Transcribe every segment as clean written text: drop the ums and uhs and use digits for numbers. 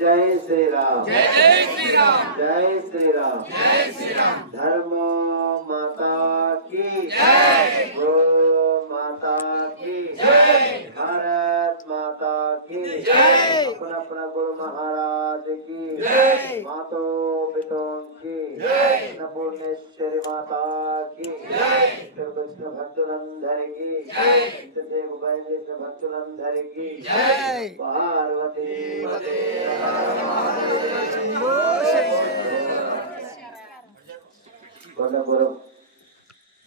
जय श्री राम जय श्री राम जय श्री राम जय श्री राम। धर्म माता की जय। गो माता की जय। भारत माता की जय। अपना अपना गुरु महाराज की जय। मातो पितों की जय। अन्नपूर्णेश्वरी माता की जय। कृष्ण भक्तुलंधर की जय। देव कृष्ण भक्तुलंधर की जय। पार्वती కొండపురం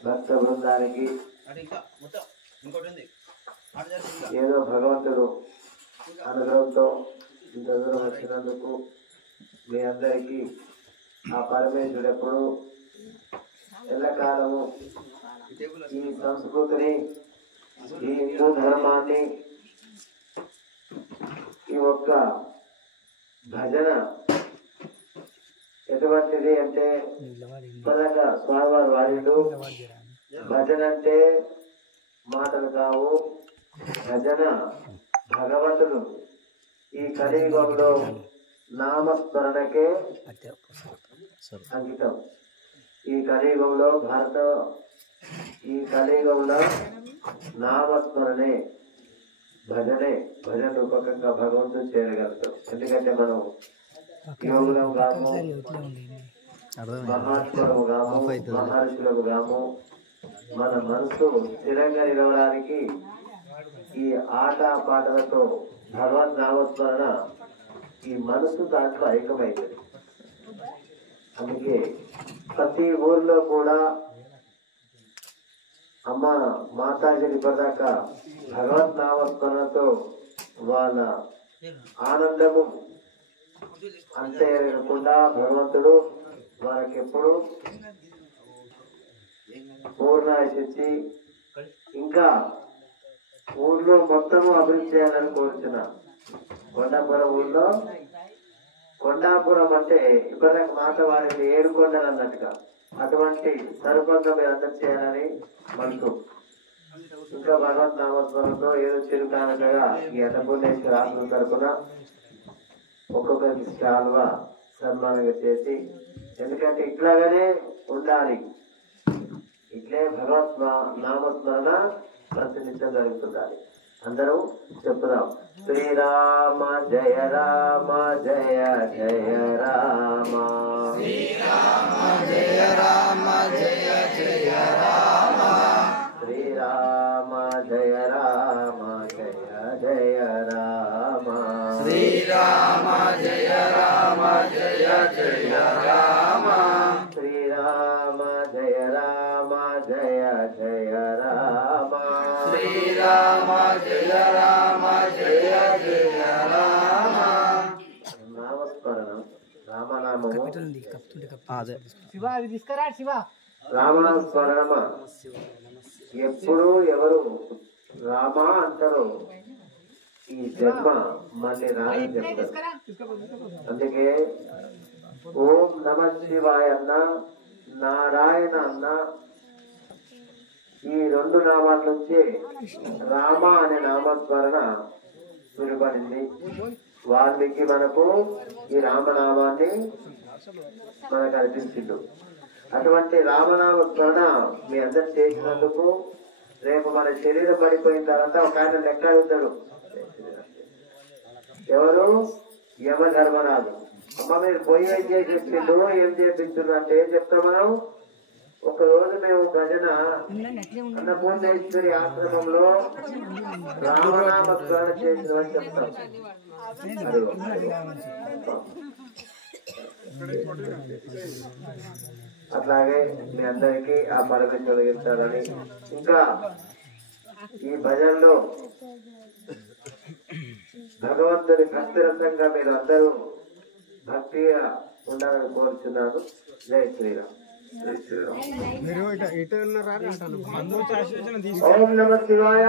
భక్త బృందానికి ఏదో భగవంతుడు అనుగ్రహంతో ఇంత దూరం వచ్చినందుకు మీ అందరికీ ఆ పరమేశ్వరుడు ఎప్పుడు ఎల్లకాలము ఈ సంస్కృతిని ఈ హిందూ ధర్మాన్ని ఈ ఒక్క భజన ఎటువంటిది అంటే పదంగా స్వామివారు వాడిడు భజన అంటే మాటలు కావు భజన భగవంతుడు ఈ కలియుగంలో నామస్మరణకే అంకితం ఈ కలియుగంలో ఈ కలియుగంలో నామస్మరణే భజనే భజన రూపకంగా భగవంతుడు చేరగలుగుతాం ఎందుకంటే మనం యోగులం కాము మహాత్ములము కాము మహర్షులము కాము మన మనసు స్థిరంగా నిలవడానికి ఈ ఆట పాటలతో భగవద్ నామస్మరణ ఈ మనసు దాంట్లో ఐక్యమైంది అందుకే ప్రతి ఊర్లో కూడా అమ్మ మాతాజీ ఇప్పటిదాకా భగవద్ నామస్మరణతో వాళ్ళ ఆనందము అంతేకాకుండా భగవంతుడు వాళ్ళకి ఎప్పుడు పూర్ణాశించి ఇంకా ఊళ్ళో మొత్తము అభివృద్ధి చేయాలని కోరుతున్నా కొండాపురం ఊళ్ళో కొండాపురం అంటే ఇప్పటిదాకా మాట వాడింది 7 కొండలు అన్నట్టుగా అటువంటి సర్వంగా మీరు అందరు చేయాలని మనసు ఇంకా భగవత్ నామస్మరణతో ఏదో చిరుకానకగా ఈ అన్నపూర్ణేశ్వర ఆత్మ తరపున ఒక్కొక్కరికి శాల్వా సన్మానంగా చేసి ఎందుకంటే ఇట్లాగానే ఉండాలి ఇట్లే భగవత్ నామస్మరణ ప్రతినిత్యం జరుగుతుండాలి అందరూ చెప్పుదాం శ్రీరామ జయ రామ జయ జయ రామ శ్రీరామ జయ రామ జయ జయ రామ శ్రీరామ జయ రామ జయ జయ రామ శ్రీరామ జయ రామ జయ జయ రామ శ్రీరామ జయ రామ జయ జయ రామ శ్రీరామ జయ రామ జయ జయ రామ నామస్మరణం రామనామము రామనామస్మరణమా ఎప్పుడు ఎవరు రామ అంటారో ఈ జన్మ మళ్ళీ రాని చెప్తారు అందుకే ఓం నమ శివాయ అన్న నారాయణ అన్న ఈ 2 నామాల నుంచి రామ అనే నామస్మరణ విలువడింది వాల్మీకి మనకు ఈ రామనామాన్ని మనకు అర్పించిండు అటువంటి రామనామ స్మరణ మీ అందరు చేసినందుకు రేపు మన శరీరం పడిపోయిన తర్వాత ఒక ఆయన లెక్క అవుతాడు ఎవరు యమధర్మరాజు అమ్మ మీరు పోయి ఏం చేసేసిండు ఏం చేపించుడు అంటే ఏం చెప్తాం మనం ఒక రోజు మేము భజన అన్నపూర్ణేశ్వరి ఆశ్రమంలో రామనామ స్మరణ చేసినని చెప్తాం అట్లాగే మీ అందరికీ ఆ పరమేశ్వరుడు కలిగిస్తారని ఇంకా ఈ భజనలో భగవంతుని భక్తి రసంగా మీరు అందరూ భక్తిగా ఉండాలని కోరుచున్నాను జై శ్రీరామ్ జై శ్రీరామ్ ఓం నమః శివాయ